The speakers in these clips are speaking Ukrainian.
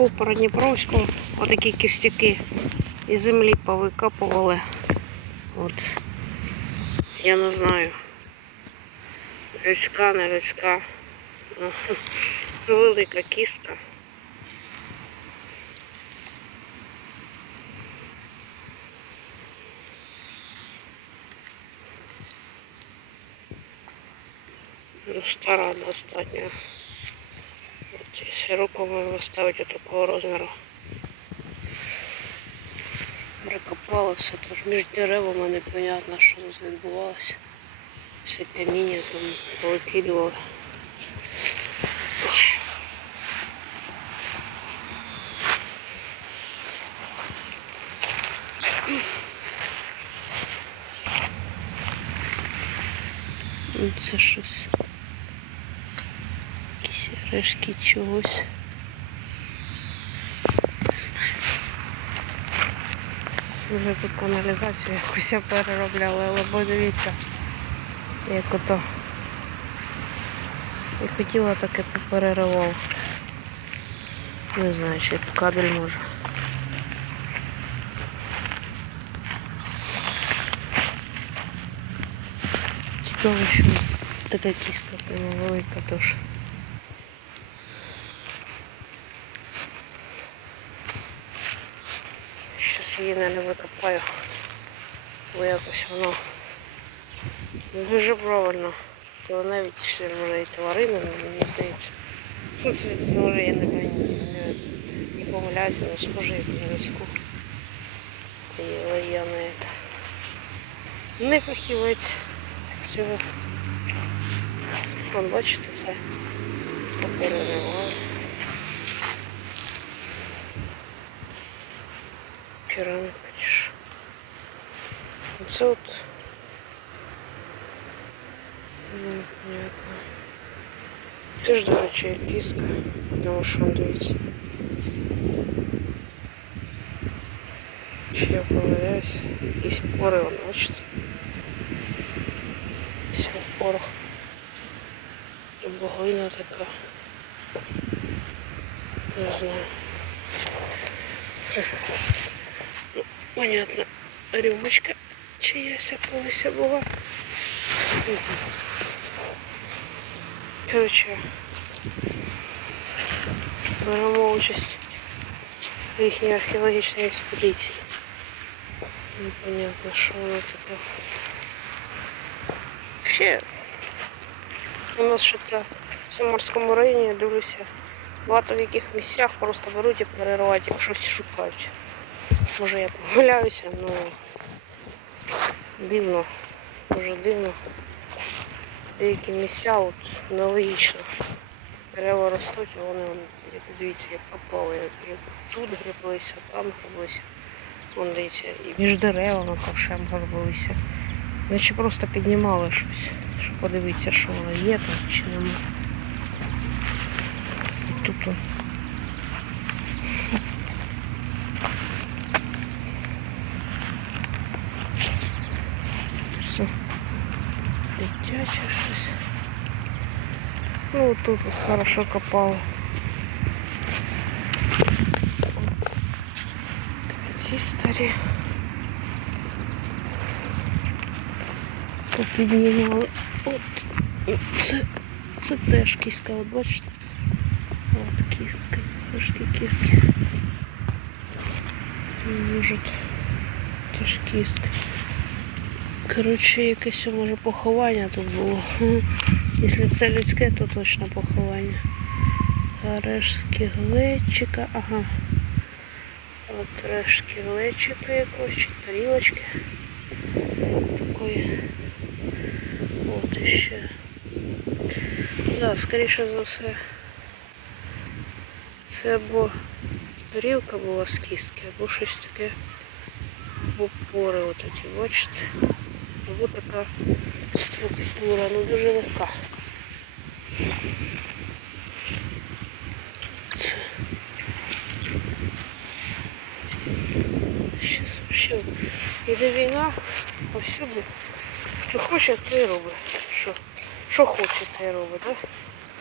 Дніпровську, Парадніпровську, отакі кістяки і землі повикапували. От. Я не знаю. Людська, не людська. Ну, Велика кістка. Стара достатньо. Руку можна ставити такого розміру. Прикопалося, тож між деревами непонятно, що тут відбувалося. Все каміння там повикидували. Ну, Це щось. Решки чогось. Не знаю. Вже тут каналізацію якусь я переробляла, але бо дивіться, як ото. І хотіла таке переривав. Не знаю, чи кабель може. Цікаво, що така кістка прямо велика тож. Щас її не закопаю, бо якось воно дуже правильно. Коли навіть ще може і тварини, мені здається. Це може я не, не, не помиляюся, не схоже як на людську. Але я не, это, не фахівець цього. Вон, бачите, це попереривали. Керамика чи що. Це от Ну, понятно. Це ж, до речі, кістка. Тому що он, дивіться. Чи я помиляюсь? Якісь пори, вон, бачите? Все в порох. І боглина така. Не знаю. Ну, понятно. Рюмочка чияся колись була. Коротше, беремо участь в їхній археологічній експедиції. Непонятно, що воно таке. Ще у нас що це в Самарському районі, я дивлюся, багато в яких місцях просто беруть і переривають, як щось шукають. Може я помиляюся, але дивно, дуже дивно. Деякі місця от нелогічно. Дерева ростуть, а вони як дивіться, як попали, як, тут греблися, там греблися. Вон дивіться, і між деревами ковшем греблися. Наче просто піднімали щось, щоб подивитися, що воно є там чи нема. І тут Дитяче щось. Ну тут от хорошо копали. Ці старі. Попіднімали. От. Це, це теж кістка, от бачите? От кістка. Трошки кістки. Може теж кістка. Коротше, якесь може поховання тут було. Якщо це людське, то точно поховання. А рештки глечика, ага. От рештки глечика якогось, чи тарілочки. Такої. От іще. Да, скоріше за все. Це або тарілка була з кістки, або щось таке. Або пори от ці, бачите? Або така структура, ну дуже легка. Щас вообще іде війна, повсюди. Хто хоче, то і робить. Що, що хоче, то і робить, так?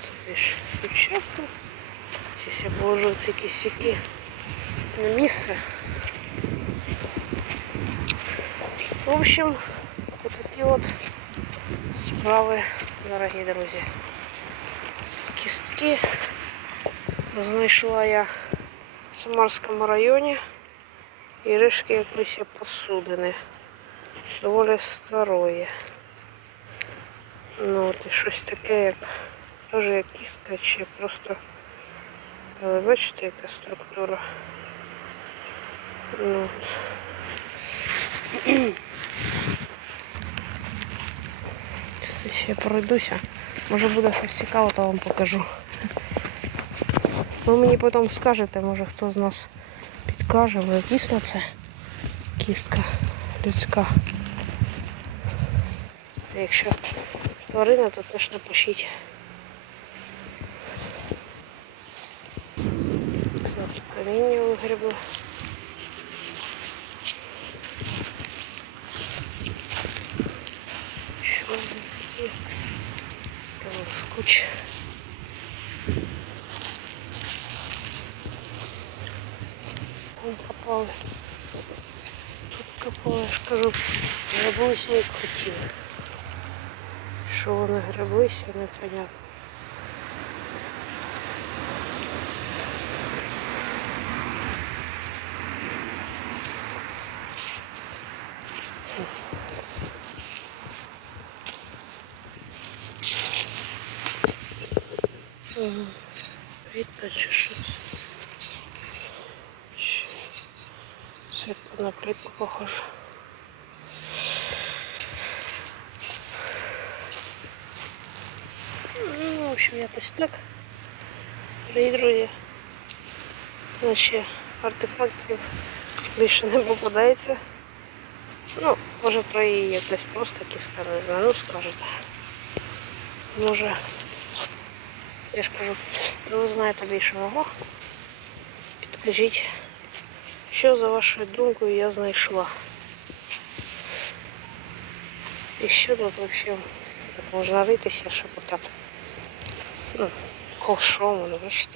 Це більш сучасно. Зараз я положу ці кістяки на місце. В общем, вот такі от справи, дорогі друзі. Кістки знайшла я в Самарському районі і решки якоїсь посудини. Доволі старої. Ну, от і щось таке, як теж як кістка, чи просто. Але бачите, яка структура. Ну, от. Зараз ще пройдуся. Може буде щось цікаве, то вам покажу. Ви мені потім скажете, може хто з нас підкаже, бо дійсно це кістка людська. Якщо тварина, то теж напишіть. Каміння вигрібли. Що вони такі? Там скуч. Там копали. Тут копали, я ж кажу, греблися як хотіли. Що вони греблися, непонятно. Ага. Плитка чи що це? На плитку похоже. Ну, в общем, якось так. Дорогі друзі. Наче артефактів більше не попадається. Ну, може про її якась просто кіска, не знаю, ну скажете. Може. Я ж кажу, ви знаєте більше мого. Підкажіть, що за вашою думкою я знайшла. І що тут взагалі так можна ритися, щоб отак. Ну, ковшом, ну, бачите.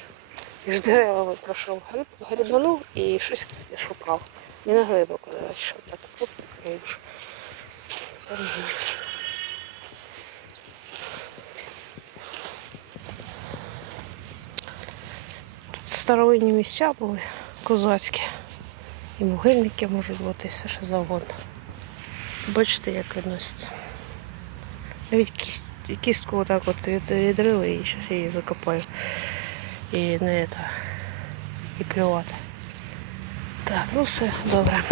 Між деревами пройшов гриб, грибанув і щось шукав. І не глибоко, що так тут глибше. Там старовинні місця були козацькі. І могильники можуть бути, і все що завгодно. Бачите, як відноситься. Навіть кістку отак от відрили і зараз я її закопаю. І не це, і плювати. Так, ну все, добре.